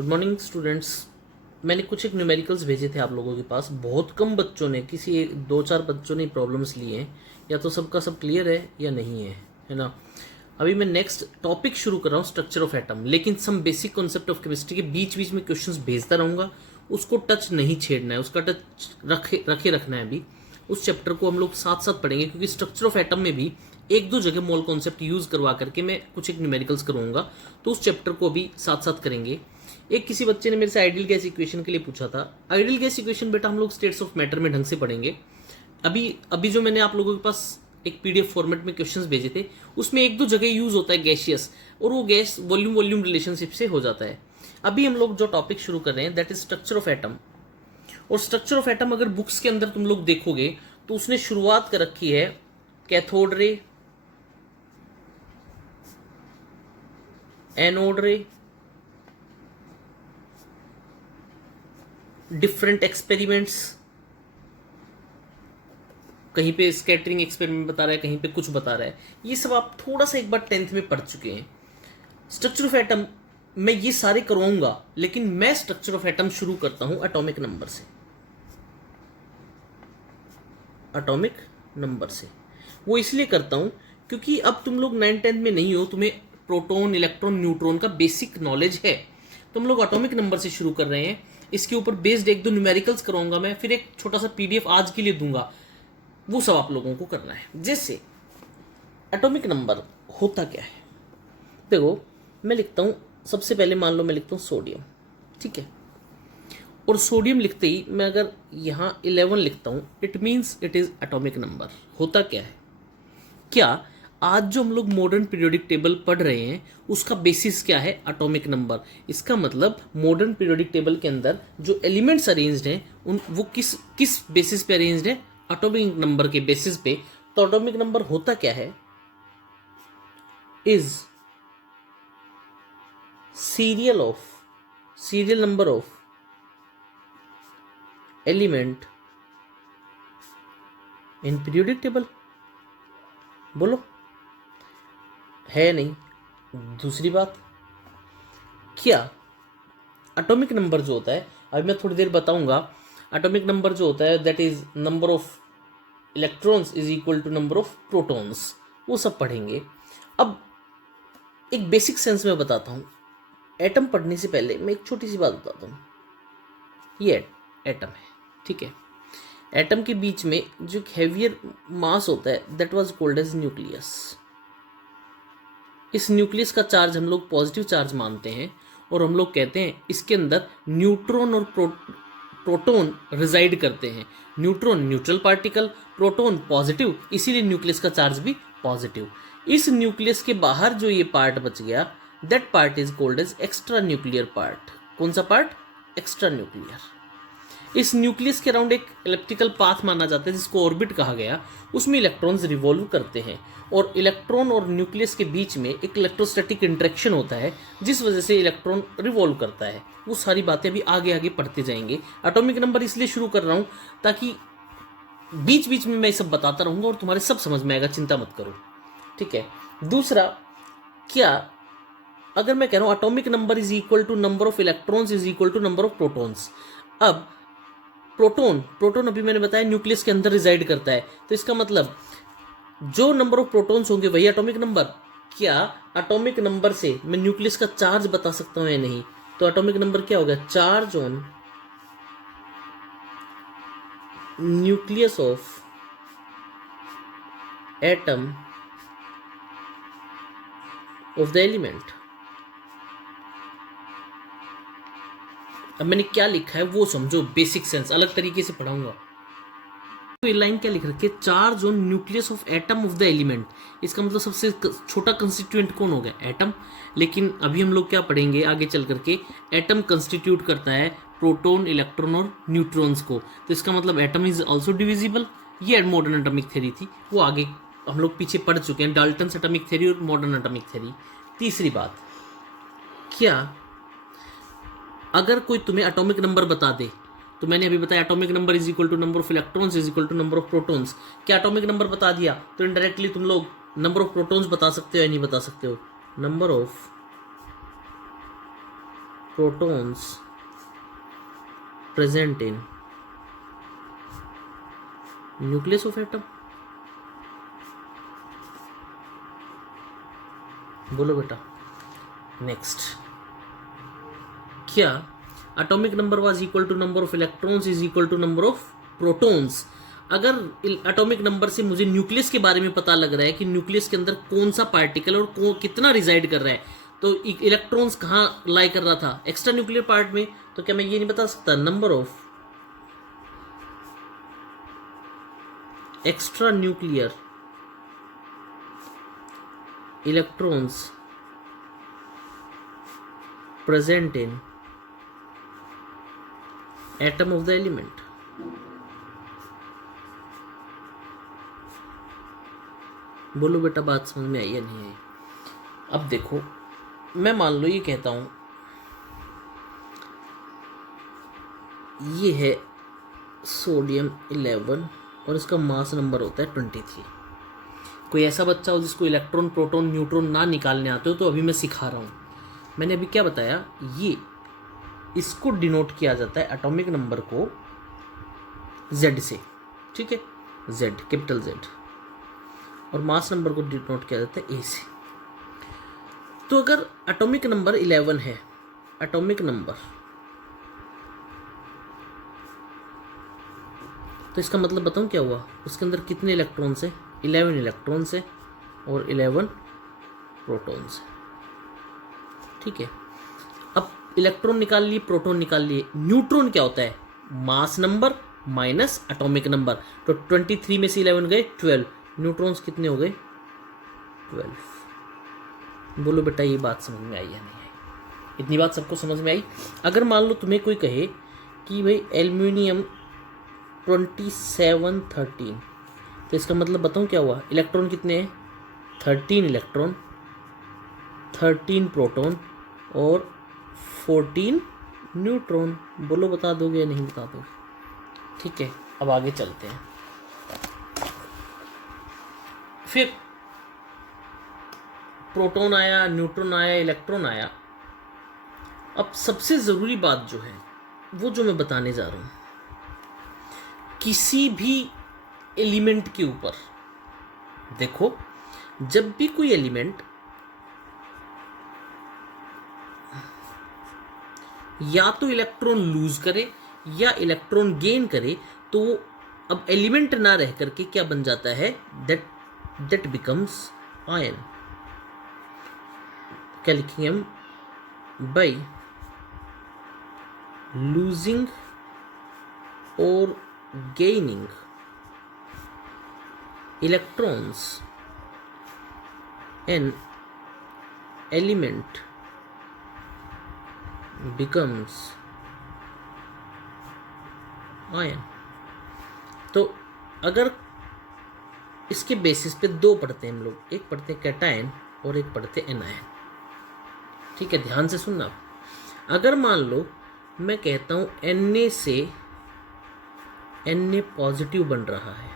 Good morning students. मैंने कुछ एक न्यूमेरिकल्स भेजे थे आप लोगों के पास। बहुत कम बच्चों ने, किसी दो चार बच्चों ने प्रॉब्लम्स लिए हैं, या तो सबका सब क्लियर है या नहीं है ना। अभी मैं नेक्स्ट टॉपिक शुरू कर रहा हूँ, स्ट्रक्चर ऑफ एटम। लेकिन some basic concept of chemistry के बीच बीच में क्वेश्चंस भेजता रहूँगा, उसको टच नहीं छेड़ना है, उसका टच रखे रखना है। अभी उस चैप्टर को हम लोग साथ साथ पढ़ेंगे, क्योंकि स्ट्रक्चर ऑफ एटम में भी एक दो जगह मोल कॉन्सेप्ट यूज करवा करके मैं कुछ एक न्यूमेरिकल्स करूँगा, तो उस चैप्टर को अभी साथ साथ करेंगे। एक किसी बच्चे ने मेरे से आइडियल गैस इक्वेशन के लिए पूछा था। आइडियल गैस इक्वेशन बेटा हम लोग स्टेट्स ऑफ मैटर में ढंग से पढ़ेंगे। अभी अभी जो मैंने आप लोगों के पास एक पीडीएफ फॉर्मेट में क्वेश्चंस भेजे थे, उसमें एक दो जगह यूज होता है गैशियस, और वो गैस वॉल्यूम वॉल्यूम रिलेशनशिप से हो जाता है। अभी हम लोग जो टॉपिक शुरू कर रहे हैं that is structure of atom. और स्ट्रक्चर ऑफ एटम अगर बुक्स के अंदर तुम लोग देखोगे तो उसने शुरुआत कर रखी है कैथोड रे, एनोड रे, डिफरेंट एक्सपेरिमेंट्स, कहीं पे स्कैटरिंग एक्सपेरिमेंट बता रहा है, कहीं पे कुछ बता रहा है। ये सब आप थोड़ा सा एक बार 10th में पढ़ चुके हैं। स्ट्रक्चर ऑफ एटम मैं ये सारे करवाऊंगा, लेकिन मैं स्ट्रक्चर ऑफ एटम शुरू करता हूं एटॉमिक नंबर से। एटॉमिक नंबर से वो इसलिए करता हूं क्योंकि अब तुम लोग 9th-10th में नहीं हो, तुम्हें प्रोटॉन, इलेक्ट्रॉन, न्यूट्रॉन का बेसिक नॉलेज है। तुम लोग एटॉमिक नंबर से शुरू कर रहे हैं। इसके ऊपर बेस्ड एक दो न्यूमेरिकल्स कराऊंगा मैं, फिर एक छोटा सा पीडीएफ आज के लिए दूंगा। वो सब आप लोगों को करना है। जैसे एटॉमिक नंबर होता क्या है, देखो मैं लिखता हूं। सबसे पहले मान लो मैं लिखता हूं सोडियम, ठीक है। और सोडियम लिखते ही मैं अगर यहां 11 लिखता हूं, it means it is atomic number. होता क्या है, क्या आज जो हम लोग मॉडर्न पीरियोडिक टेबल पढ़ रहे हैं उसका बेसिस क्या है, एटॉमिक नंबर। इसका मतलब मॉडर्न पीरियोडिक टेबल के अंदर जो एलिमेंट्स अरेंज्ड हैं उन वो किस किस बेसिस पे अरेंज्ड है, एटॉमिक नंबर के बेसिस पे। तो एटॉमिक नंबर होता क्या है, is serial number of element in periodic table. बोलो है नहीं। दूसरी बात, क्या एटॉमिक नंबर जो होता है, अभी मैं थोड़ी देर बताऊंगा। एटॉमिक नंबर जो होता है that is number of electrons is equal to number of protons, वो सब पढ़ेंगे। अब एक बेसिक सेंस में बताता हूं। एटम पढ़ने से पहले मैं एक छोटी सी बात बताता हूं। ये एटम है, ठीक है। एटम के बीच में जो हैवियर मास होता है that was called as nucleus. इस न्यूक्लियस का चार्ज हम लोग पॉजिटिव चार्ज मानते हैं, और हम लोग कहते हैं इसके अंदर न्यूट्रॉन और प्रोटॉन रिजाइड करते हैं। Neutron neutral particle, proton positive, इसीलिए न्यूक्लियस का चार्ज भी पॉजिटिव। इस न्यूक्लियस के बाहर जो ये पार्ट बच गया that part is called as extra nuclear part. कौन सा पार्ट, एक्स्ट्रा न्यूक्लियर। इस न्यूक्लियस के अराउंड एक इलेप्टिकल पाथ माना जाता है जिसको ऑर्बिट कहा गया। उसमें इलेक्ट्रॉन्स रिवॉल्व करते हैं, और इलेक्ट्रॉन और न्यूक्लियस के बीच में एक इलेक्ट्रोस्टैटिक इंटरेक्शन होता है जिस वजह से इलेक्ट्रॉन रिवॉल्व करता है। वो सारी बातें भी आगे आगे पढ़ते जाएंगे। एटॉमिक नंबर इसलिए शुरू कर रहा हूँ ताकि बीच बीच में मैं सब बताता रहूंगा और तुम्हारे सब समझ में आएगा, चिंता मत करो, ठीक है। दूसरा, क्या अगर मैं कह रहा हूं atomic number is equal to number of electrons is equal to number of protons. अब प्रोटॉन अभी मैंने बताया न्यूक्लियस के अंदर रिजाइड करता है, तो इसका मतलब जो नंबर ऑफ प्रोटॉन्स होंगे वही एटॉमिक नंबर। क्या एटॉमिक नंबर से मैं न्यूक्लियस का चार्ज बता सकता हूं या नहीं, तो एटॉमिक नंबर क्या होगा, charge on nucleus of atom of the element. अब मैंने क्या लिखा है वो समझो, बेसिक सेंस अलग तरीके से पढ़ाऊंगा। तो ये लाइन क्या लिख रखी है, charge on nucleus of atom of the element. इसका मतलब सबसे छोटा कंस्टिट्यूएंट कौन हो गया, एटम। लेकिन अभी हम लोग क्या पढ़ेंगे आगे चल करके, एटम कंस्टिट्यूट करता है प्रोटॉन, इलेक्ट्रॉन और न्यूट्रॉन्स को। तो इसका मतलब एटम इज ऑल्सो डिविजिबल। ये मॉडर्न एटॉमिक थ्योरी थी, वो आगे हम लोग पीछे पढ़ चुके हैं, डाल्टन एटॉमिक थ्योरी और मॉडर्न एटॉमिक थ्योरी। तीसरी बात, क्या अगर कोई तुम्हें एटॉमिक नंबर बता दे, तो मैंने अभी बताया atomic number is equal to number of electrons is equal to number of protons. क्या एटॉमिक नंबर बता दिया तो इनडायरेक्टली तुम लोग नंबर ऑफ प्रोटॉन्स बता सकते हो या नहीं बता सकते हो, number of protons present in nucleus of atom. बोलो बेटा. नेक्स्ट, क्या atomic number was equal to number of electrons is equal to number of protons. अगर एटॉमिक नंबर से मुझे न्यूक्लियस के बारे में पता लग रहा है कि न्यूक्लियस के अंदर कौन सा पार्टिकल और कितना रिजाइड कर रहा है, तो इलेक्ट्रॉन्स कहाँ लाई कर रहा था, एक्स्ट्रा न्यूक्लियर पार्ट में, तो क्या मैं ये नहीं बता सकता number of extra nuclear electrons present in atom of the element. बोलो बेटा, बात समझ में आई या नहीं आई? अब देखो, मैं मान लो ये कहता हूं ये है सोडियम 11 और इसका मास नंबर होता है 23. कोई ऐसा बच्चा हो जिसको इलेक्ट्रॉन, प्रोटॉन, न्यूट्रॉन ना निकालने आते हो तो अभी मैं सिखा रहा हूं. मैंने अभी क्या बताया, ये इसको डिनोट किया जाता है एटॉमिक नंबर को Z से, ठीक है, Z, कैपिटल Z, और मास नंबर को डिनोट किया जाता है A से. तो अगर एटॉमिक नंबर 11 है, एटॉमिक नंबर, तो इसका मतलब बताऊं क्या हुआ, उसके अंदर कितने इलेक्ट्रॉन्स है, 11 इलेक्ट्रॉन्स है और 11 प्रोटॉन्स है. ठीक है, अब इलेक्ट्रॉन निकाल लिए, प्रोटॉन निकाल लिए. न्यूट्रॉन क्या होता है, मास नंबर माइनस एटॉमिक नंबर. तो 23 में से 11 गए 12, न्यूट्रॉन्स कितने हो गए 12. बोलो बेटा, ये बात समझ में आई या नहीं आई? इतनी बात सबको समझ में आई? अगर मान लो तुम्हें कोई कहे कि भाई एल्यूमिनियम 2713, तो इसका मतलब बताऊं क्या हुआ, इलेक्ट्रॉन कितने हैं, 13 इलेक्ट्रॉन, 13 प्रोटॉन और 14 न्यूट्रॉन. बोलो, बता दोगे या नहीं बता दोगे? ठीक है, अब आगे चलते हैं. फिर प्रोटॉन आया, न्यूट्रॉन आया, इलेक्ट्रॉन आया. अब सबसे ज़रूरी बात जो है वो जो मैं बताने जा रहा हूँ, किसी भी एलिमेंट के ऊपर देखो, जब भी कोई एलिमेंट या तो इलेक्ट्रॉन लूज करे या इलेक्ट्रॉन गेन करे, तो अब एलिमेंट ना रह करके क्या बन जाता है, दैट बिकम्स आयन. क्या लिखेंगे हम, बाय लूजिंग और gaining electrons an element becomes ion. तो अगर इसके बेसिस पे दो पढ़ते हैं हम लोग, एक पढ़ते हैं कैटायन और एक पढ़ते हैं एनायन. ठीक है, ध्यान से सुनना. अगर मान लो मैं कहता हूं Na से Na पॉजिटिव बन रहा है,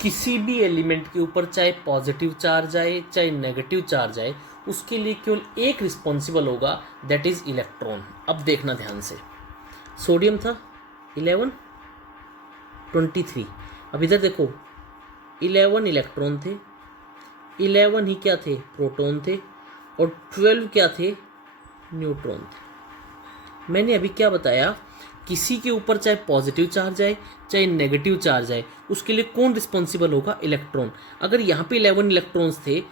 किसी भी एलिमेंट के ऊपर चाहे पॉजिटिव चार्ज आए चाहे नेगेटिव चार्ज आए, उसके लिए केवल एक रिस्पॉन्सिबल होगा, दैट इज इलेक्ट्रॉन. अब देखना ध्यान से, सोडियम था 11 23, अब इधर देखो 11 इलेक्ट्रॉन थे, 11 ही क्या थे, प्रोटॉन थे, और 12 क्या थे, न्यूट्रॉन थे. मैंने अभी क्या बताया, किसी के ऊपर चाहे पॉजिटिव चार्ज आए चाहे नेगेटिव चार्ज आए, उसके लिए कौन रिस्पॉन्सिबल होगा, इलेक्ट्रॉन. अगर यहाँ पे 11 इलेक्ट्रॉन्स थे,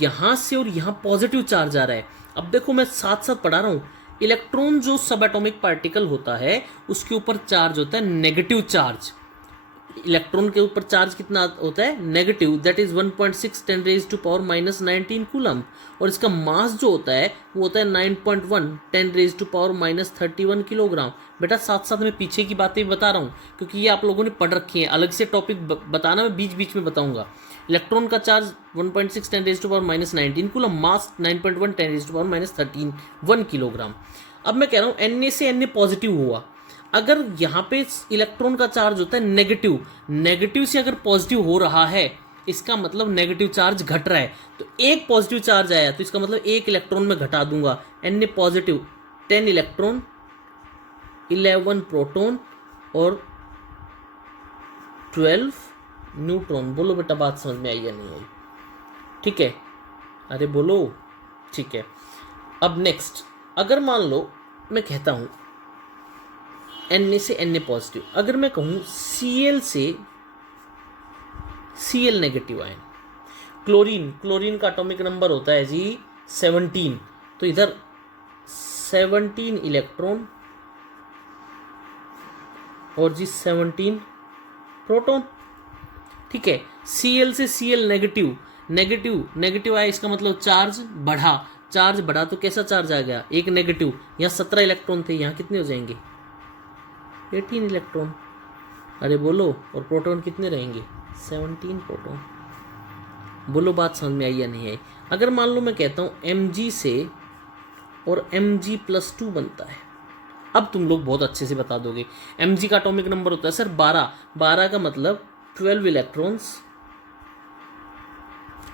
यहाँ से और यहाँ पॉजिटिव चार्ज आ रहा है. अब देखो, मैं साथ साथ पढ़ा रहा हूँ, इलेक्ट्रॉन जो सब एटॉमिक पार्टिकल होता है उसके ऊपर चार्ज होता है नेगेटिव चार्ज. इलेक्ट्रॉन के ऊपर चार्ज कितना होता है, नेगेटिव, दैट इज 1.6 10⁻⁻⁻⁹ कूलम. और इसका मास जो होता है वो होता है 9.1 10⁻⁻31 किलोग्राम. बेटा साथ साथ मैं पीछे की बातें बता रहा हूँ क्योंकि ये आप लोगों ने पढ़ रखी है, अलग से टॉपिक बताना मैं बीच बीच में बताऊंगा. इलेक्ट्रॉन का चार्ज 1.6 10⁻⁻⁹ कूलम, मास 9.1 10⁻⁻31 किलोग्राम. अब मैं कह रहा हूँ Na से Na पॉजिटिव हुआ, अगर यहाँ पे इलेक्ट्रॉन का चार्ज होता है नेगेटिव, नेगेटिव से अगर पॉजिटिव हो रहा है इसका मतलब नेगेटिव चार्ज घट रहा है। तो एक पॉजिटिव चार्ज आया तो इसका मतलब एक इलेक्ट्रॉन में घटा दूंगा, N A positive 10 electron 11 proton और 12 न्यूट्रॉन। बोलो बेटा बात समझ में आई या नहीं आई? ठीक है, अरे बोलो। ठीक है, अब नेक्स्ट, अगर मान लो मैं कहता हूं Na से Na पॉजिटिव, अगर मैं कहूं Cl से Cl नेगेटिव आयन, क्लोरीन का एटॉमिक नंबर होता है जी 17, तो इधर 17 इलेक्ट्रॉन और जी 17 प्रोटॉन। ठीक है, Cl से Cl नेगेटिव आया, इसका मतलब चार्ज बढ़ा तो कैसा चार्ज आ गया? एक नेगेटिव। यहाँ 17 इलेक्ट्रॉन थे, यहाँ कितने हो जाएंगे? 18 इलेक्ट्रॉन। अरे बोलो, और प्रोटॉन कितने रहेंगे? 17 प्रोटॉन। बोलो बात समझ में आई या नहीं आई? अगर मान लो मैं कहता हूँ Mg से और Mg+2 बनता है, अब तुम लोग बहुत अच्छे से बता दोगे। Mg का एटॉमिक नंबर होता है सर 12 का मतलब 12 इलेक्ट्रॉन्स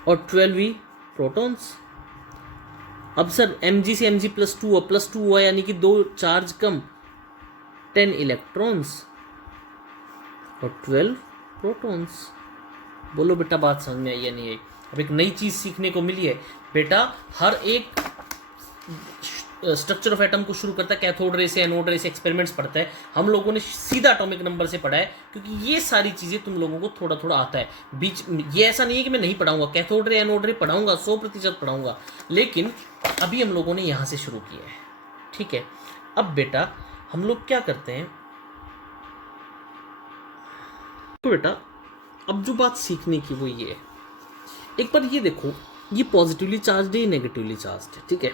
और 12 प्रोटॉन्स। अब सर Mg से Mg+2 और +2 हुआ, यानी कि 2 चार्ज कम, 10 इलेक्ट्रॉन्स और 12 प्रोटॉन्स। बोलो बेटा बात समझ में आई या नहीं आई? अब एक नई चीज सीखने को मिली है बेटा। हर एक स्ट्रक्चर ऑफ एटम को शुरू करता है कैथोड रे से, एनोड रे से, एक्सपेरिमेंट्स पढ़ता है। हम लोगों ने सीधा एटॉमिक नंबर से पढ़ा है, क्योंकि ये सारी चीजें तुम लोगों को थोड़ा थोड़ा आता है। बीच ये ऐसा नहीं है कि मैं नहीं पढ़ाऊंगा, कैथोड रे एनोड रे पढ़ाऊंगा, 100% पढ़ाऊंगा, लेकिन अभी हम लोगों ने यहाँ से शुरू किया है। ठीक है, अब बेटा हम लोग क्या करते हैं, तो बेटा अब जो बात सीखने की वो ये है, एक बार ये देखो, ये पॉजिटिवली चार्ज है, नेगेटिवली चार्ज है। ठीक है,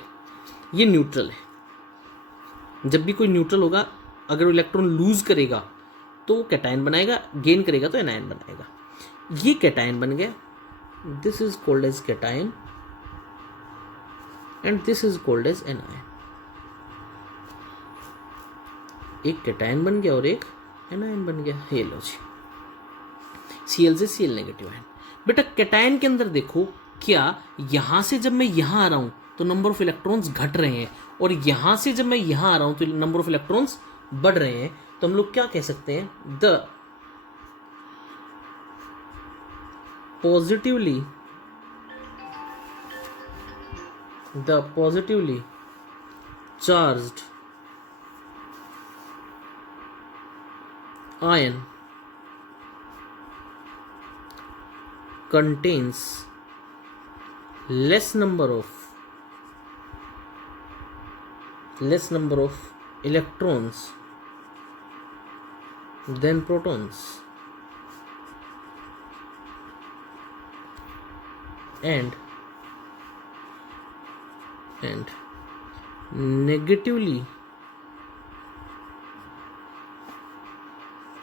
ये न्यूट्रल है। जब भी कोई न्यूट्रल होगा, अगर वो इलेक्ट्रॉन लूज करेगा तो वो कैटायन बनाएगा, गेन करेगा तो एनायन बनाएगा। ये कैटायन बन गया, this is called as cation and this is called as anion. एक कैटायन बन गया और एक एनायन बन गया। ये लो जी, Cl से Cl नेगेटिव आयन। बेटा कैटायन के अंदर देखो, क्या यहां से जब मैं यहां आ रहा हूं तो नंबर ऑफ इलेक्ट्रॉन्स घट रहे हैं, और यहां से जब मैं यहां आ रहा हूं तो नंबर ऑफ इलेक्ट्रॉन्स बढ़ रहे हैं। तो हम लोग क्या कह सकते हैं? The positively charged ion contains less number of electrons than protons, and negatively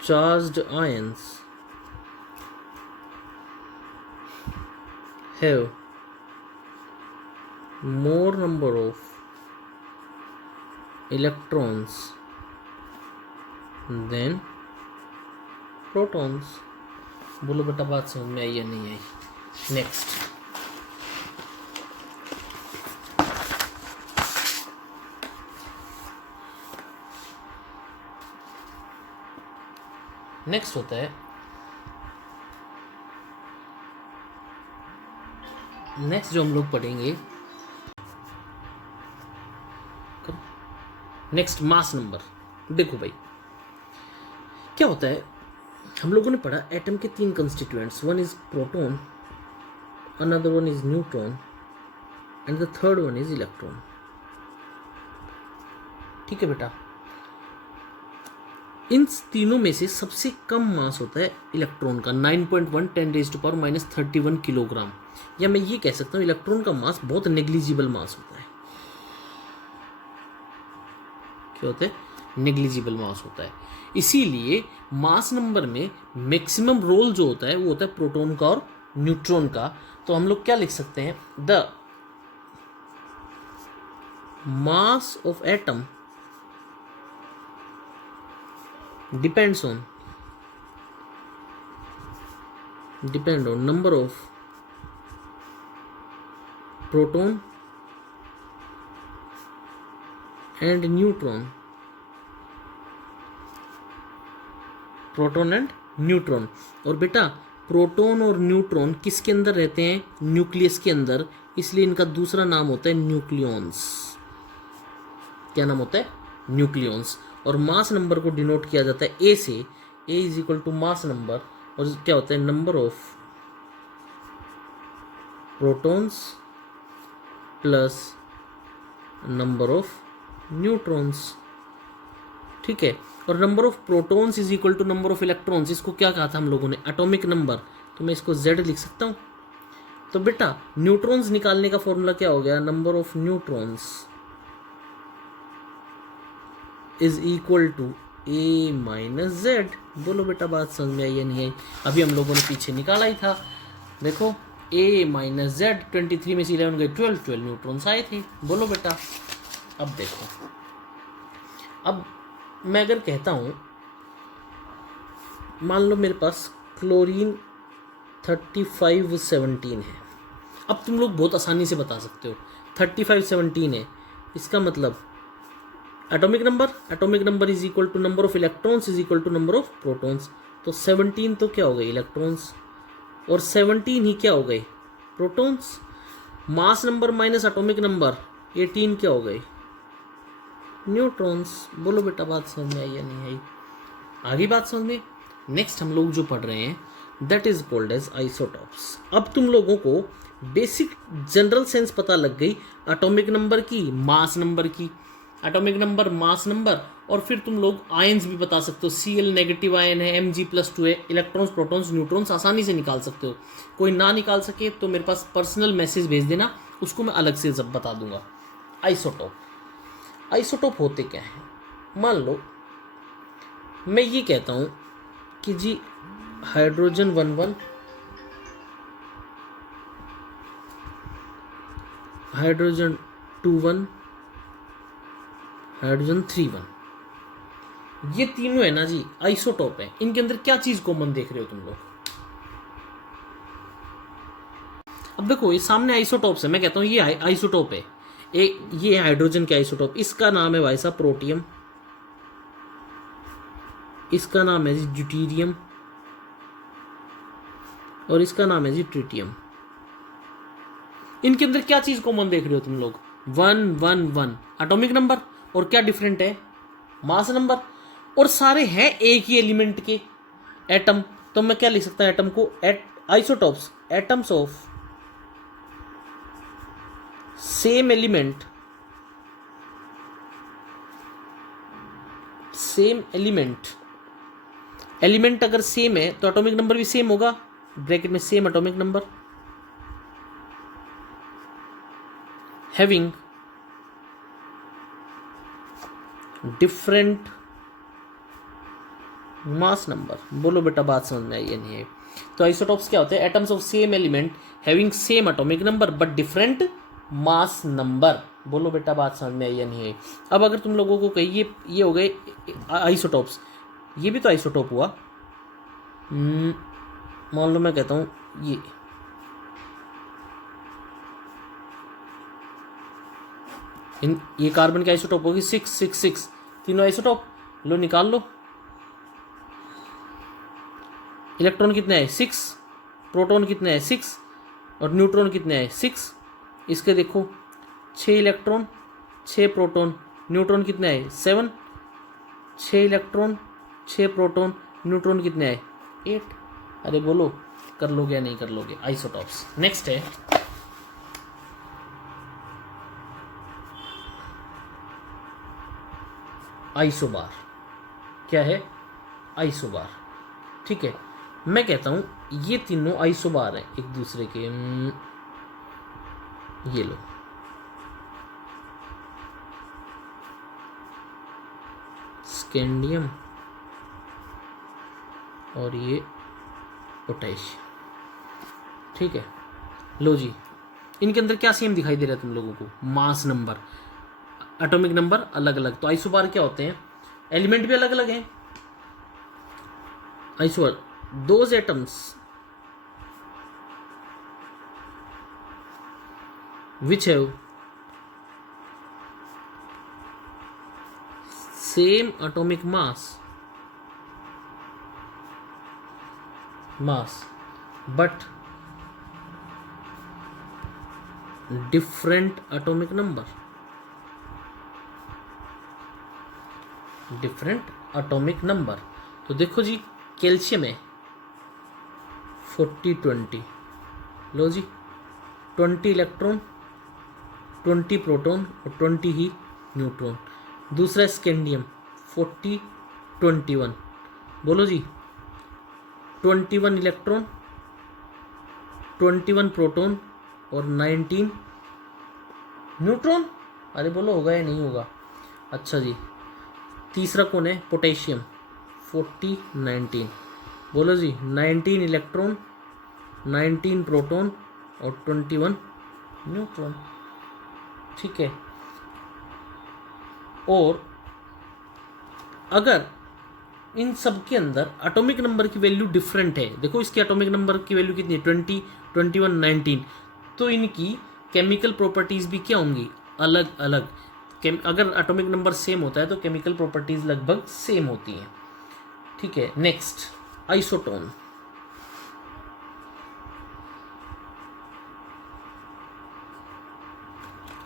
charged ions have more number of electrons than protons। बोलो बेटा बात समझ में आई या नहीं आई? नेक्स्ट, होता है नेक्स्ट जो हम लोग पढ़ेंगे, नेक्स्ट मास नंबर। देखो भाई क्या होता है, हम लोगों ने पढ़ा एटम के 3 constituents, one is proton, another one is neutron and the third one is electron. ठीक है बेटा, इन तीनों में से सबसे कम मास होता है इलेक्ट्रॉन का, 9.1 10⁻³ किलोग्राम। या मैं ये कह सकता हूँ इलेक्ट्रॉन का मास बहुत नेग्लिजिबल मास होता है। क्या होता है? नेग्लिजिबल मास होता है। इसीलिए मास नंबर में मैक्सिमम रोल जो होता है वो होता है प्रोटॉन का और न्यूट्रॉन का। तो हम लोग क्या लिख सकते हैं? The mass of atom depend on number of proton and neutron. Proton and neutron. और बेटा प्रोटॉन और न्यूट्रॉन किसके अंदर रहते हैं? न्यूक्लियस के अंदर, इसलिए इनका दूसरा नाम होता है न्यूक्लियॉन्स। क्या नाम होता है? न्यूक्लियॉन्स। और मास नंबर को डिनोट किया जाता है ए से। A is equal to mass number, और क्या होता है? Number of protons plus number of neutrons. ठीक है। और number of protons is equal to number of electrons, इसको क्या कहा था हम लोगों ने? Atomic number. तो मैं इसको Z लिख सकता हूँ। तो बेटा न्यूट्रॉन्स निकालने का फॉर्मूला क्या हो गया? Number of neutrons is equal to A minus Z। बोलो बेटा बात समझ में आई या नहीं आई? अभी हम लोगों ने पीछे निकाला ही था। देखो A माइनस Z, 23 में से 11 गए 12 न्यूट्रॉन्स आए थे। बोलो बेटा। अब देखो, अब मैं अगर कहता हूं, मान लो मेरे पास क्लोरीन 3517 है। अब तुम लोग बहुत आसानी से बता सकते हो 3517 है, इसका मतलब atomic number is equal to number of electrons is equal to number of protons. तो 17 तो क्या हो गए? इलेक्ट्रॉन्स, और 17 ही क्या हो गए? प्रोटॉन्स। मास नंबर माइनस एटॉमिक नंबर 18 क्या हो गए? न्यूट्रॉन्स। बोलो बेटा बात समझ में आई या नहीं आई? आगे बात समझ में। नेक्स्ट हम लोग जो पढ़ रहे हैं that is called as isotopes. अब तुम लोगों को बेसिक जनरल सेंस पता लग गई एटॉमिक नंबर की, मास नंबर की। एटॉमिक नंबर, मास नंबर, और फिर तुम लोग आयंस भी बता सकते हो। Cl नेगेटिव आयन है, Mg+2 है। इलेक्ट्रॉन्स, प्रोटॉन्स, न्यूट्रॉन्स आसानी से निकाल सकते हो। कोई ना निकाल सके तो मेरे पास पर्सनल मैसेज भेज देना, उसको मैं अलग से जब बता दूंगा। आइसोटोप होते क्या हैं? मान लो मैं ये कहता हूं कि जी हाइड्रोजन 11, हाइड्रोजन 21, हाइड्रोजन 31, ये तीनों है ना जी आइसोटोप है। इनके अंदर क्या चीज कॉमन देख रहे हो तुम लोग? अब देखो ये सामने आइसोटोप्स है, मैं कहता हूं ये आइसोटोप है। ये हाइड्रोजन के आइसोटोप, इसका नाम है भाई साहब प्रोटियम, इसका नाम है जी ड्यूटेरियम, और इसका नाम है जी ट्रिटियम। इनके अंदर क्या चीज कॉमन देख रहे हो तुम लोग? 111 एटॉमिक नंबर, और क्या डिफरेंट है? मास नंबर। और सारे हैं एक ही एलिमेंट के, एटम। तो मैं क्या लिख सकता हूं एटम को? Isotopes, atoms of same element, element अगर सेम है तो एटॉमिक नंबर भी सेम होगा, ब्रैकेट में same atomic number, having different mass number. बोलो बेटा बात समझ में आई या नहीं है? तो आइसोटॉप्स क्या होते हैं? Atoms of same element having same atomic number but different mass number. बोलो बेटा बात समझ में आई या नहीं आई? अब अगर तुम लोगों को कहिए ये हो गए आइसोटॉप्स, ये भी तो आइसोटॉप हुआ। मान लो मैं कहता हूं ये कार्बन की आइसोटॉप होगी 666, तीनों आइसोटॉप। लो निकाल लो, इलेक्ट्रॉन कितने हैं? 6, प्रोटॉन कितने हैं? 6, और न्यूट्रॉन कितने हैं? 6। इसके देखो 6 इलेक्ट्रॉन 6 प्रोटॉन, न्यूट्रॉन कितने हैं? 7। 6 इलेक्ट्रॉन 6 प्रोटॉन, न्यूट्रॉन कितने हैं? 8। अरे बोलो कर लोगे या नहीं कर लोगे? आइसोटॉप्स। नेक्स्ट है आइसोबार। क्या है? आइसोबार। ठीक है, मैं कहता हूं ये तीनों आइसोबार हैं एक दूसरे के। ये लो, स्कैंडियम और ये पोटेशियम। ठीक है, लो जी, इनके अंदर क्या सेम दिखाई दे रहा है तुम लोगों को? मास नंबर, एटॉमिक नंबर अलग अलग। तो आइसोबार क्या होते हैं? एलिमेंट भी अलग अलग हैं। Isobar, those atoms which have same atomic mass but different atomic number. तो देखो जी, कैल्शियम है 40-20, लो जी 20 इलेक्ट्रॉन 20 प्रोटॉन और 20 ही न्यूट्रॉन। दूसरा स्कैंडियम 40-21, बोलो जी 21 इलेक्ट्रॉन 21 प्रोटॉन और 19 न्यूट्रॉन। अरे बोलो होगा या नहीं होगा। अच्छा जी, तीसरा कौन है? पोटेशियम 40-19, बोलो जी 19 इलेक्ट्रॉन 19 प्रोटॉन और 21 न्यूट्रॉन। ठीक है, और अगर इन सब के अंदर एटॉमिक नंबर की वैल्यू डिफरेंट है, देखो इसके एटॉमिक नंबर की वैल्यू कितनी है 20, 21, 19, तो इनकी केमिकल प्रॉपर्टीज भी क्या होंगी? अलग अलग। अगर एटॉमिक नंबर सेम होता है तो केमिकल प्रॉपर्टीज लगभग सेम होती हैं। ठीक है, नेक्स्ट आइसोटोन।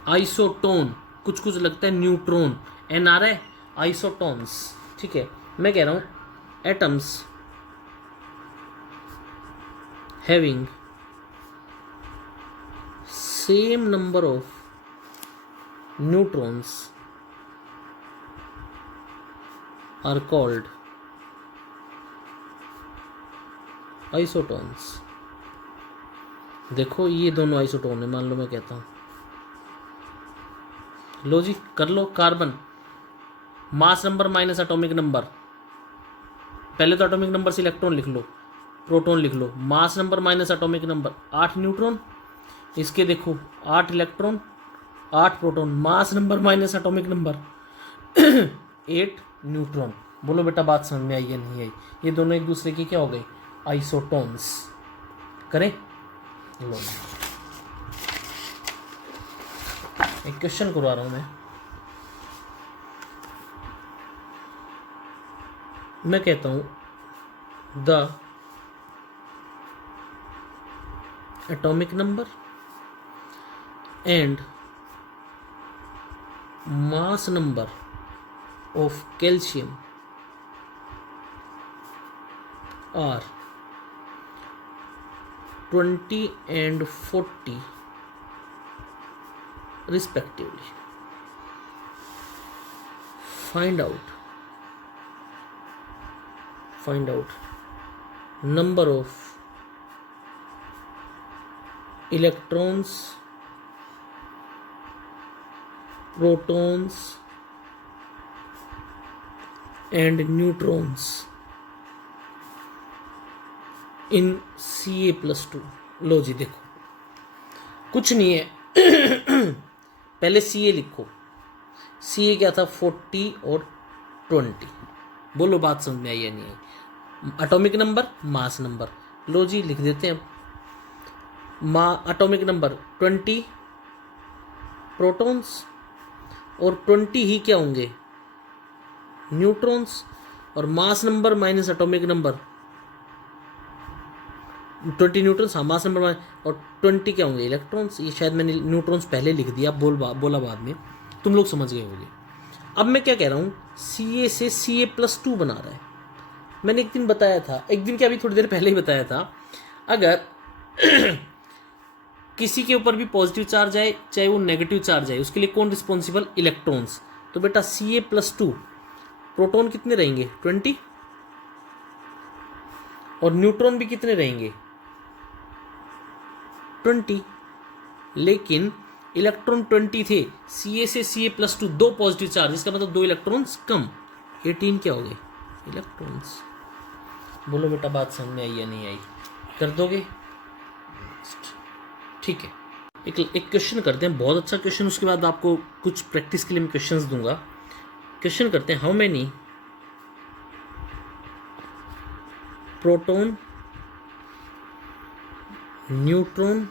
आइसोटोन कुछ कुछ लगता है न्यूट्रॉन, NR है, आइसोटोन्स। ठीक है, मैं कह रहा हूं atoms having same number of neutrons are called isotons। देखो ये दोनों आइसोटोन है, मान लो मैं कहता हूं, लो जी कर लो। Carbon mass number minus atomic number, पहले तो एटॉमिक नंबर से इलेक्ट्रॉन लिख लो, प्रोटॉन लिख लो, mass number minus atomic number 8 neutron. इसके देखो 8 electron 8 proton, mass number minus atomic number 8 neutron. बोलो बेटा बात समझ में आई या नहीं आई? ये दोनों एक दूसरे की क्या हो गए? आइसोटोन्स। करें लो, एक क्वेश्चन करवा रहा हूं मैं कहता हूं the atomic number and mass number of calcium are 20 and 40 respectively. Find out number of electrons, protons and neutrons in Ca+2। लो जी देखो, कुछ नहीं है पहले Ca लिखो। Ca क्या था? 40 और 20। बोलो बात समझ में आई या नहीं आई? एटॉमिक नंबर मास नंबर, लो जी लिख देते हैं। एटॉमिक नंबर 20 प्रोटॉन्स और 20 ही क्या होंगे? न्यूट्रॉन्स। और मास number minus atomic number 20 neutrons, हाँ मास नंबर और 20 क्या होंगे? इलेक्ट्रॉन्स। ये शायद मैंने न्यूट्रॉन्स पहले लिख दिया, बोला बाद में, तुम लोग समझ गए होंगे। अब मैं क्या कह रहा हूँ, Ca से Ca+2 बना रहा है। मैंने एक दिन बताया था, एक दिन क्या, अभी थोड़ी देर पहले ही बताया था, अगर किसी के ऊपर भी पॉजिटिव चार्ज आए चाहे वो नेगेटिव चार्ज आए, उसके लिए कौन रिस्पॉन्सिबल? इलेक्ट्रॉन्स। तो बेटा Ca+2 प्रोटॉन कितने रहेंगे? 20 और न्यूट्रॉन भी कितने रहेंगे? 20। लेकिन इलेक्ट्रॉन 20 थे, Ca से Ca+2 दो पॉजिटिव चार्ज, इसका मतलब 2 इलेक्ट्रॉन्स कम, 18 क्या हो गए? इलेक्ट्रॉन्स। बोलो बेटा बात समझ में आई या नहीं आई? कर दोगे? ठीक है, एक क्वेश्चन करते हैं, बहुत अच्छा क्वेश्चन, उसके बाद आपको कुछ प्रैक्टिस के लिए मैं क्वेश्चंस दूंगा। क्वेश्चन करते हैं, how many proton, neutron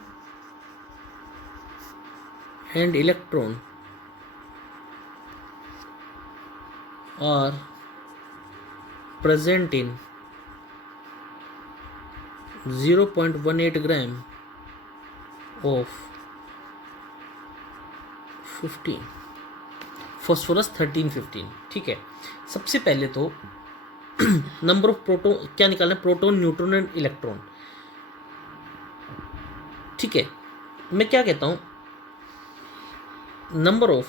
and electron are present in 0.18 gram of 15 phosphorus 13-15। ठीक है, सबसे पहले तो नंबर ऑफ प्रोटोन क्या निकालना है, प्रोटोन, न्यूट्रॉन एंड इलेक्ट्रॉन। ठीक है, मैं क्या कहता हूं, number of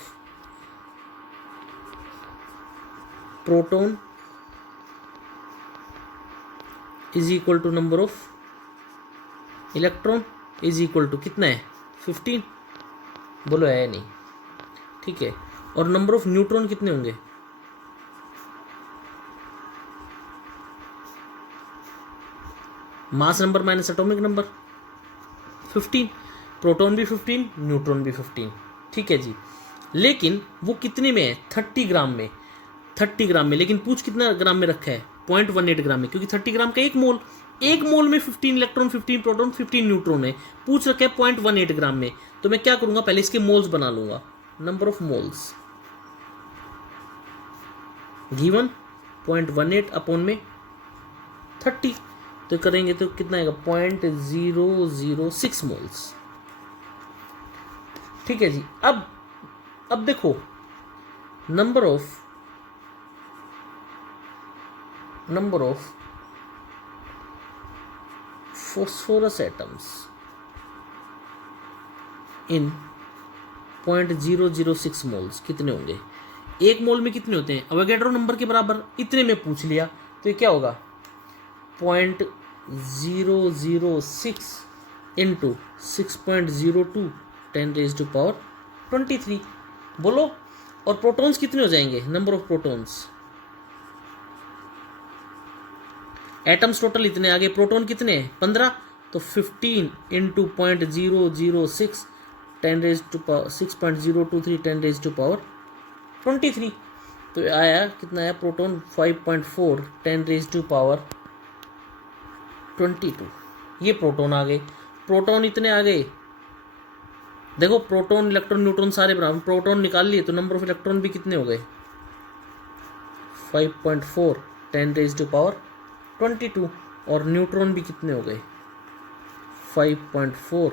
proton is equal to number of electron is equal to कितना है, 15। बोलो है नहीं? ठीक है, और नंबर ऑफ न्यूट्रॉन कितने होंगे, मास number minus atomic number 15। Proton भी 15, न्यूट्रॉन भी 15। ठीक है जी, लेकिन वो कितने में है, 30 ग्राम में, 30 ग्राम में। लेकिन पूछ कितना ग्राम में रखा है, 0.18 ग्राम में, क्योंकि 30 ग्राम का एक मोल में 15 इलेक्ट्रॉन, 15 प्रोटॉन, 15 न्यूट्रॉन है। पूछ रखा है 0.18 ग्राम में। तो मैं क्या करूंगा, पहले इसके मोल्स बना लूंगा। Number of moles given 0.18 upon में 30, तो करेंगे तो कितना आएगा, 0.006 मोल्स। ठीक है जी, अब देखो number of phosphorus atoms in 0.006 moles कितने होंगे, एक मोल में कितने होते हैं, अवोगाड्रो नंबर के बराबर। इतने में पूछ लिया तो ये क्या होगा, 0.006 इंटू 6.02 10⁻23। बोलो, और प्रोटॉन्स कितने हो जाएंगे, number of protons, atoms total इतने आ गए, प्रोटॉन कितने हैं, 15। तो 15 इंटू 0.006 6.023 10⁻23। तो आया कितना आया, प्रोटॉन 5.4 10⁻22। ये प्रोटॉन आ गए, प्रोटॉन इतने आ गए। देखो प्रोटॉन, इलेक्ट्रॉन, न्यूट्रॉन सारे बराबर, प्रोटॉन निकाल लिए तो नंबर ऑफ इलेक्ट्रॉन भी कितने हो गए, 5.4 10⁻22। और न्यूट्रॉन भी कितने हो गए, 5.4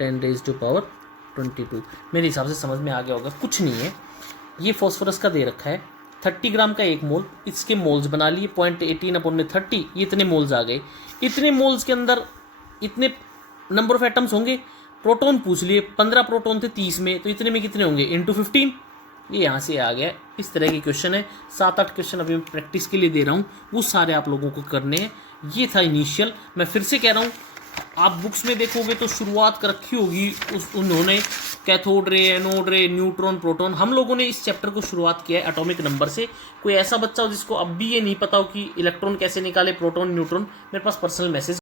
10⁻22। मेरे हिसाब से समझ में आ गया होगा, कुछ नहीं है। ये फॉस्फोरस का दे रखा है 30 ग्राम का एक मोल, इसके मोल्स बना लिए 0.18 अपॉन में 30, ये इतने मोल्स आ गए। इतने मोल्स के अंदर इतने नंबर ऑफ एटम्स होंगे। प्रोटॉन पूछ लिए, 15 प्रोटॉन थे 30 में, तो इतने में कितने होंगे, इंटू 15। ये यहाँ से आ गया। इस तरह के क्वेश्चन है, 7-8 क्वेश्चन अभी मैं प्रैक्टिस के लिए दे रहा हूँ, वो सारे आप लोगों को करने हैं। ये था इनिशियल। मैं फिर से कह रहा हूँ, आप बुक्स में देखोगे तो शुरुआत कर रखी होगी उन्होंने कैथोड रे, एनोड रे, न्यूट्रॉन, प्रोटॉन। हम लोगों ने इस चैप्टर को शुरुआत किया है एटॉमिक नंबर से। कोई ऐसा बच्चा हो जिसको अब भी ये नहीं पता हो कि इलेक्ट्रॉन कैसे निकाले, प्रोटॉन, न्यूट्रॉन, मेरे पास पर्सनल मैसेज